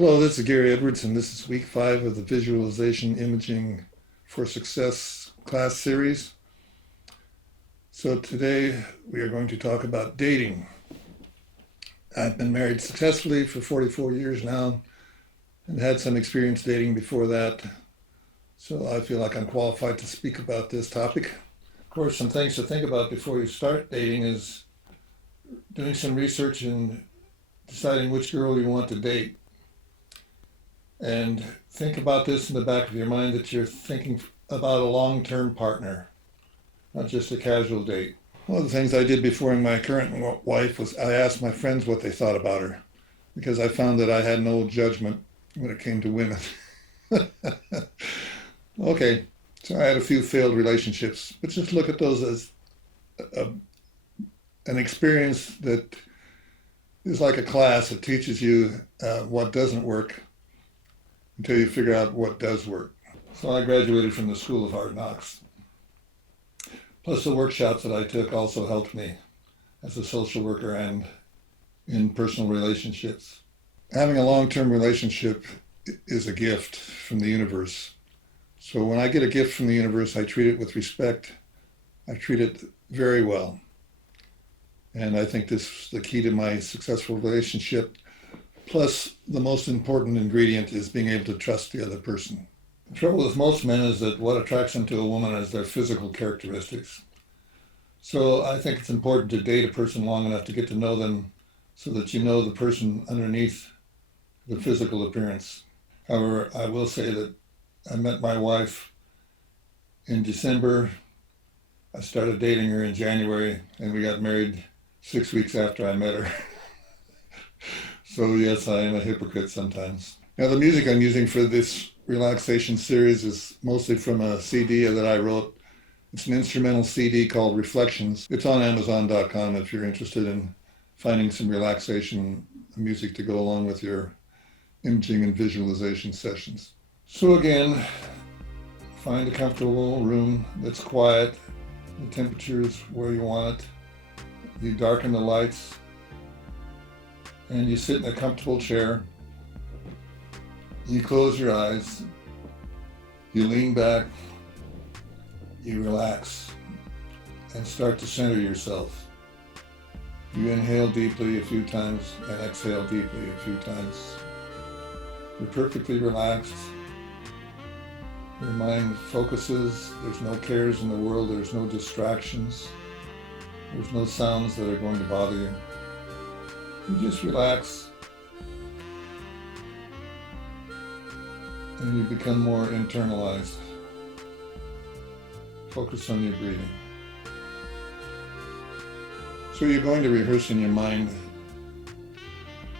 Hello, this is Gary Edwards, and this is week 5 of the Visualization Imaging for Success class series. So today we are going to talk about dating. I've been married successfully for 44 years now and had some experience dating before that. So I feel like I'm qualified to speak about this topic. Of course, some things to think about before you start dating is doing some research and deciding which girl you want to date. And think about this in the back of your mind that you're thinking about a long-term partner, not just a casual date. One of the things I did before my current wife was I asked my friends what they thought about her because I found that I had no judgment when it came to women. Okay, so I had a few failed relationships, but just look at those as an experience that is like a class that teaches you what doesn't work until you figure out what does work. So I graduated from the School of Hard Knocks. Plus the workshops that I took also helped me as a social worker and in personal relationships. Having a long-term relationship is a gift from the universe. So when I get a gift from the universe, I treat it with respect. I treat it very well. And I think this is the key to my successful relationship. Plus, the most important ingredient is being able to trust the other person. The trouble with most men is that what attracts them to a woman is their physical characteristics. So I think it's important to date a person long enough to get to know them so that you know the person underneath the physical appearance. However, I will say that I met my wife in December. I started dating her in January, and we got married 6 weeks after I met her. So yes, I am a hypocrite sometimes. Now the music I'm using for this relaxation series is mostly from a CD that I wrote. It's an instrumental CD called Reflections. It's on Amazon.com if you're interested in finding some relaxation music to go along with your imaging and visualization sessions. So again, find a comfortable room that's quiet. The temperature is where you want it. You darken the lights. And you sit in a comfortable chair. You close your eyes. You lean back. You relax and start to center yourself. You inhale deeply a few times and exhale deeply a few times. You're perfectly relaxed. Your mind focuses. There's no cares in the world. There's no distractions. There's no sounds that are going to bother you. You just relax and you become more internalized. Focus on your breathing. So you're going to rehearse in your mind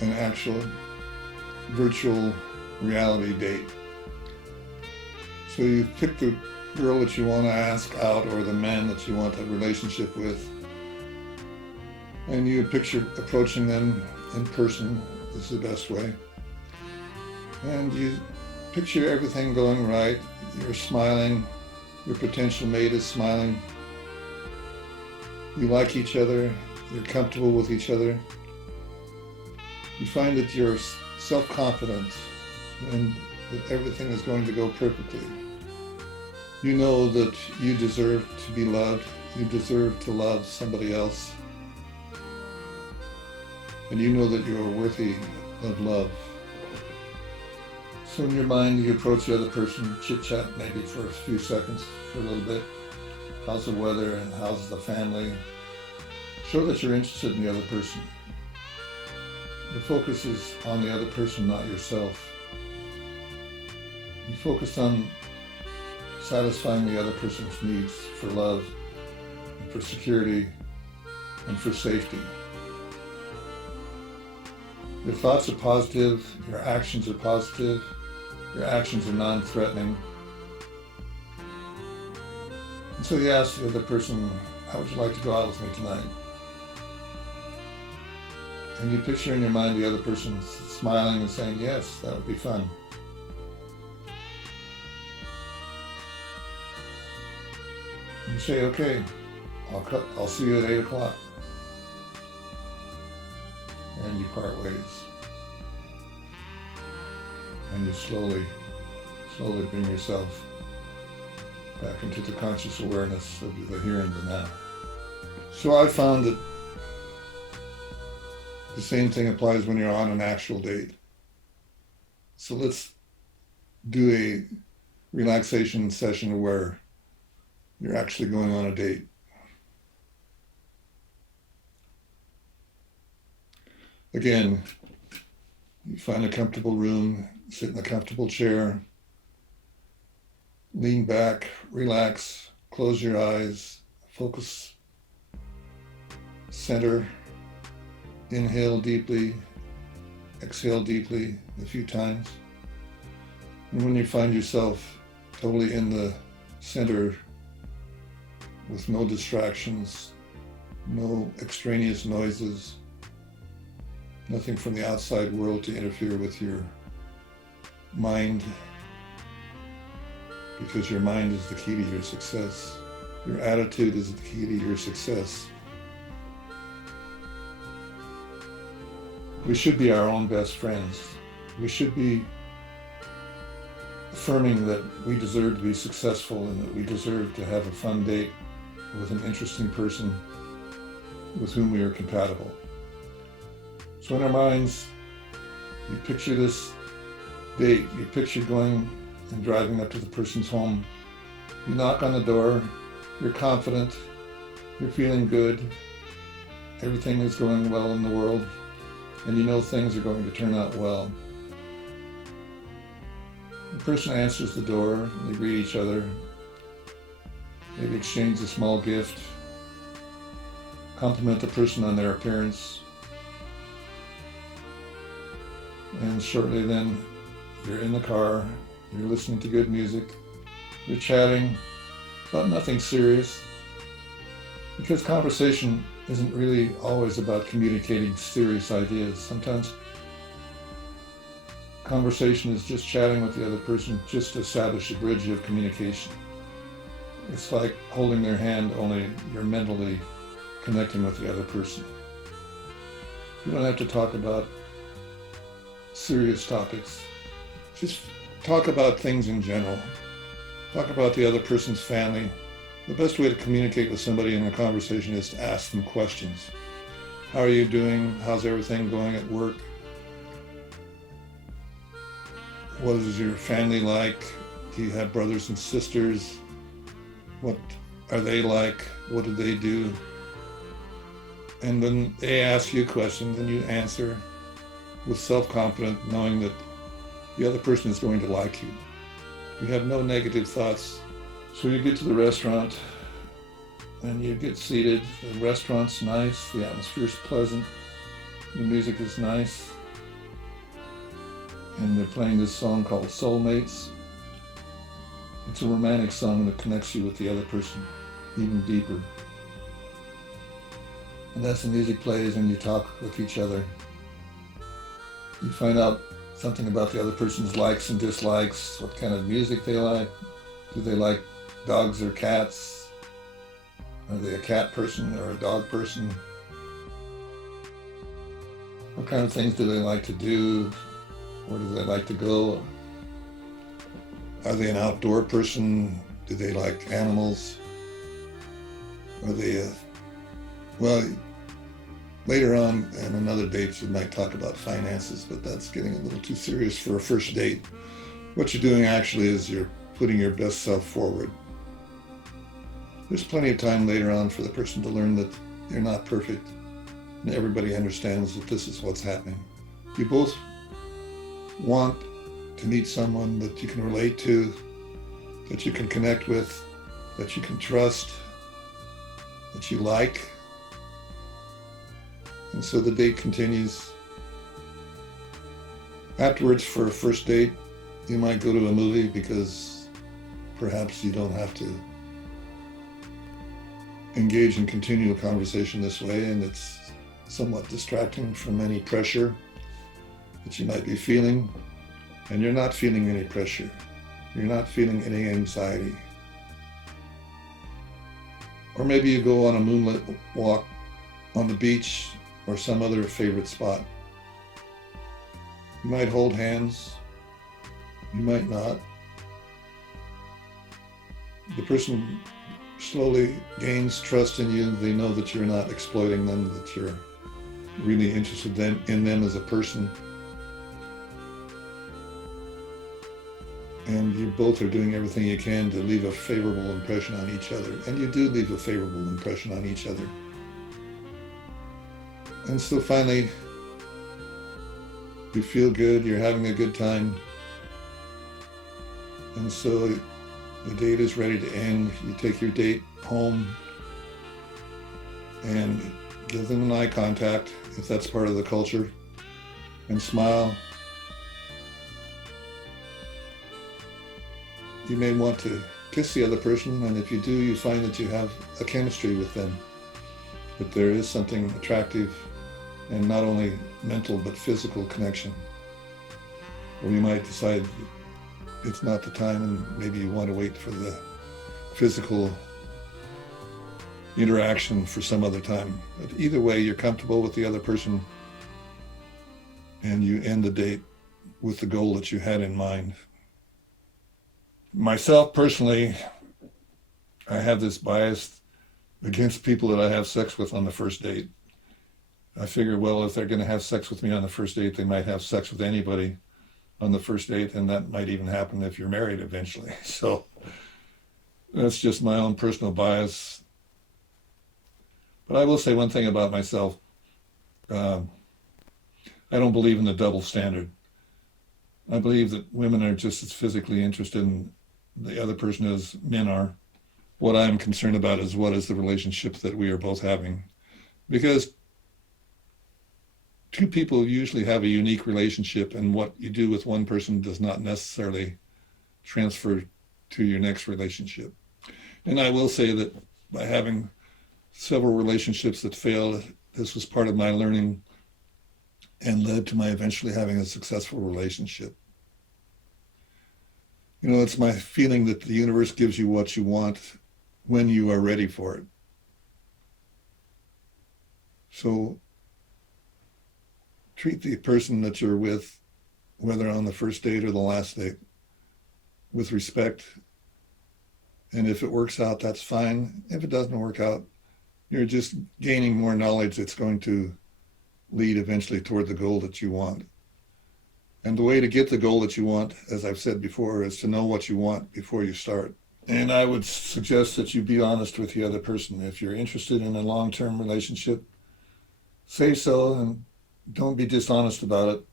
an actual virtual reality date. So you pick the girl that you want to ask out or the man that you want a relationship with. And you picture approaching them in person is the best way. And you picture everything going right. You're smiling. Your potential mate is smiling. You like each other. You're comfortable with each other. You find that you're self-confident and that everything is going to go perfectly. You know that you deserve to be loved. You deserve to love somebody else. And you know that you are worthy of love. So in your mind, you approach the other person, chit-chat maybe for a few seconds, for a little bit. How's the weather and how's the family? Show that you're interested in the other person. The focus is on the other person, not yourself. You focus on satisfying the other person's needs for love, and for security, and for safety. Your thoughts are positive, your actions are positive, your actions are non-threatening. And so you ask the other person, how would you like to go out with me tonight? And you picture in your mind the other person smiling and saying, yes, that would be fun. And you say, okay, I'll see you at 8 o'clock. And you part ways. and you slowly bring yourself back into the conscious awareness of the here and the now. So I found that the same thing applies when you're on an actual date. So let's do a relaxation session where you're actually going on a date. Again, you find a comfortable room, sit in a comfortable chair, lean back, relax, close your eyes, focus, center, inhale deeply, exhale deeply a few times. And when you find yourself totally in the center with no distractions, no extraneous noises, nothing from the outside world to interfere with your mind, because your mind is the key to your success. Your attitude is the key to your success. We should be our own best friends. We should be affirming that we deserve to be successful and that we deserve to have a fun date with an interesting person with whom we are compatible. So in our minds, you picture this date, you picture going and driving up to the person's home. You knock on the door, you're confident, you're feeling good, everything is going well in the world, and you know things are going to turn out well. The person answers the door, they greet each other, maybe exchange a small gift, compliment the person on their appearance, and shortly then you're in the car, you're listening to good music, you're chatting about nothing serious, because conversation isn't really always about communicating serious ideas. Sometimes conversation is just chatting with the other person just to establish a bridge of communication. It's like holding their hand, only you're mentally connecting with the other person. You don't have to talk about serious topics. Just talk about things in general. Talk about the other person's family. The best way to communicate with somebody in a conversation is to ask them questions. How are you doing? How's everything going at work? What is your family like? Do you have brothers and sisters? What are they like? What do they do? And when they ask you questions, then you answer with self-confidence, knowing that the other person is going to like you. You have no negative thoughts. So you get to the restaurant and you get seated. The restaurant's nice, the atmosphere's pleasant, the music is nice, and they're playing this song called Soulmates. It's a romantic song that connects you with the other person even deeper. And as the music plays and you talk with each other, you find out something about the other person's likes and dislikes, what kind of music they like. Do they like dogs or cats? Are they a cat person or a dog person? What kind of things do they like to do? Where do they like to go? Are they an outdoor person? Do they like animals? Are they well, later on in another date you might talk about finances, but that's getting a little too serious for a first date. What you're doing actually is you're putting your best self forward. There's plenty of time later on for the person to learn that you're not perfect, and everybody understands that this is what's happening. You both want to meet someone that you can relate to, that you can connect with, that you can trust, that you like. And so the date continues. Afterwards, for a first date, you might go to a movie because perhaps you don't have to engage and continue a conversation this way, and it's somewhat distracting from any pressure that you might be feeling. And you're not feeling any pressure. You're not feeling any anxiety. Or maybe you go on a moonlit walk on the beach or some other favorite spot. You might hold hands, You might not. The person slowly gains trust in you. They know that you're not exploiting them, that you're really interested in them as a person. And you both are doing everything you can to leave a favorable impression on each other. And you do leave a favorable impression on each other. And so finally, you feel good, you're having a good time. And so the date is ready to end. You take your date home and give them an eye contact, if that's part of the culture, and smile. You may want to kiss the other person, and if you do, you find that you have a chemistry with them, that there is something attractive and not only mental but physical connection. Or you might decide it's not the time and maybe you want to wait for the physical interaction for some other time. But either way, you're comfortable with the other person and you end the date with the goal that you had in mind. Myself personally, I have this bias against people that I have sex with on the first date. I figure, well, if they're going to have sex with me on the first date, they might have sex with anybody on the first date, and that might even happen if you're married eventually. So that's just my own personal bias. But I will say one thing about myself. I don't believe in the double standard. I believe that women are just as physically interested in the other person as men are. What I'm concerned about is what is the relationship that we are both having. Because two people usually have a unique relationship, and what you do with one person does not necessarily transfer to your next relationship. And I will say that by having several relationships that failed, this was part of my learning and led to my eventually having a successful relationship. You know, it's my feeling that the universe gives you what you want when you are ready for it. So treat the person that you're with, whether on the first date or the last date, with respect. And if it works out, that's fine. If it doesn't work out, you're just gaining more knowledge that's going to lead eventually toward the goal that you want. And the way to get the goal that you want, as I've said before, is to know what you want before you start. And I would suggest that you be honest with the other person. If you're interested in a long-term relationship, say so and don't be dishonest about it.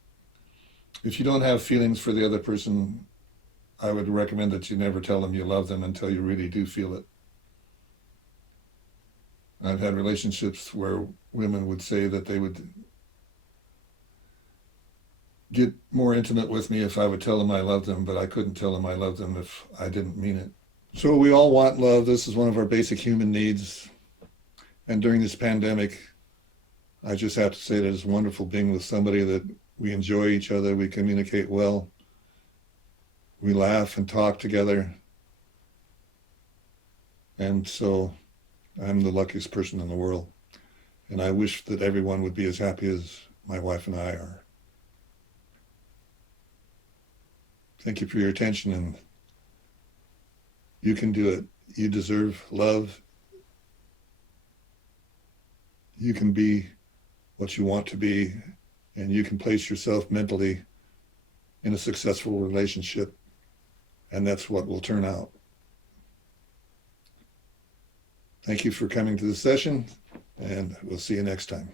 If you don't have feelings for the other person, I would recommend that you never tell them you love them until you really do feel it. I've had relationships where women would say that they would get more intimate with me if I would tell them I loved them, but I couldn't tell them I loved them if I didn't mean it. So we all want love. This is one of our basic human needs. And during this pandemic, I just have to say that it's wonderful being with somebody that we enjoy each other, we communicate well, we laugh and talk together. And so I'm the luckiest person in the world. And I wish that everyone would be as happy as my wife and I are. Thank you for your attention, and you can do it. You deserve love. You can be what you want to be, and you can place yourself mentally in a successful relationship, and that's what will turn out. Thank you for coming to the session, and we'll see you next time.